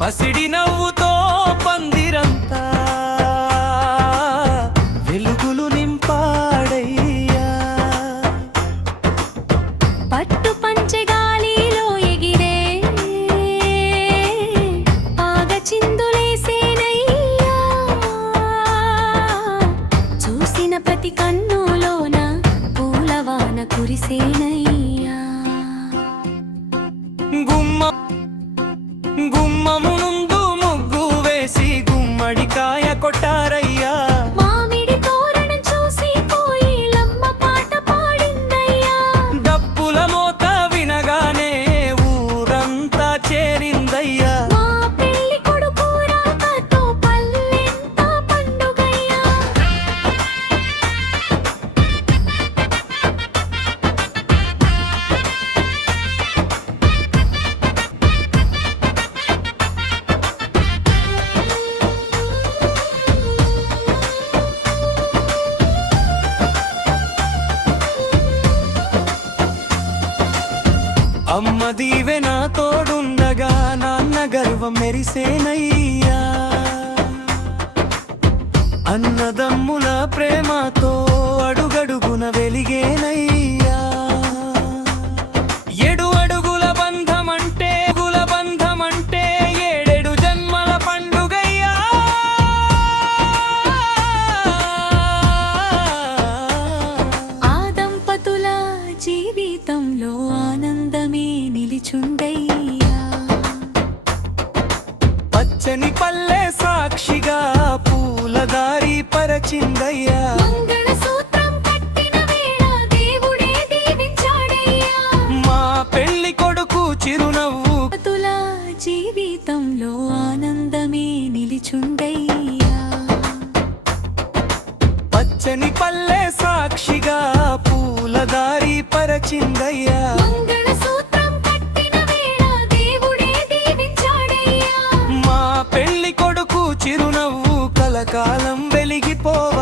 పసిడి నవ్వుతో పందిరంతా వెలుగులు నింపాడయ్యా. పట్టు పంచెగాలిలో ఎగిరే పాగ చిందులేసేనయ్యా. చూసిన ప్రతి కన్నులోన పూలవాన కురిసేనయ్యా. గుమ్మము ముందు ముగ్గు వేసి గుమ్మడికాయ కొట్టారయ్యా. మామిడి తోరణం చూసి కోయిలమ్మ పాట పాడిందయ్యా. డప్పుల మోత వినగానే ఊరంతా చేరిందయ్యా. మా పెళ్లి కొడుకు రాకతో పల్లెంతా పండుగయ్యా. అమ్మ దీవెన తోడుండగా నాన్న గర్వం మెరిసేనయ్యా. అన్నదమ్ముల ప్రేమతో అడుగడుగున వెలిగేనయ్యా. ఏడు అడుగుల బంధమంటే ఏడేడు జన్మల పండుగయ్యా. ఆ దంపతుల జీవితంలో ఆనందమే నిలిచుండయ్యా. పచ్చని పల్లె సాక్షిగా పూలదారి పరచిందయ్యా. మంగళసూత్రం కట్టిన వేళ దేవుడే దీవించాడయ్యా. మా పెళ్లి కొడుకు చిరునవ్వు దంపతుల జీవితంలో ఆనందమే నిలిచుండయ్యా. పచ్చని పల్లె సాక్షిగా పూలదారి పరచిందయ్యా. మంగళసూత్రం కట్టిన వేళ దేవుడే దీవించాడయ్యా. మా పెళ్లి కొడుకు చిరునవ్వు కలకాలం వెలిగిపోవ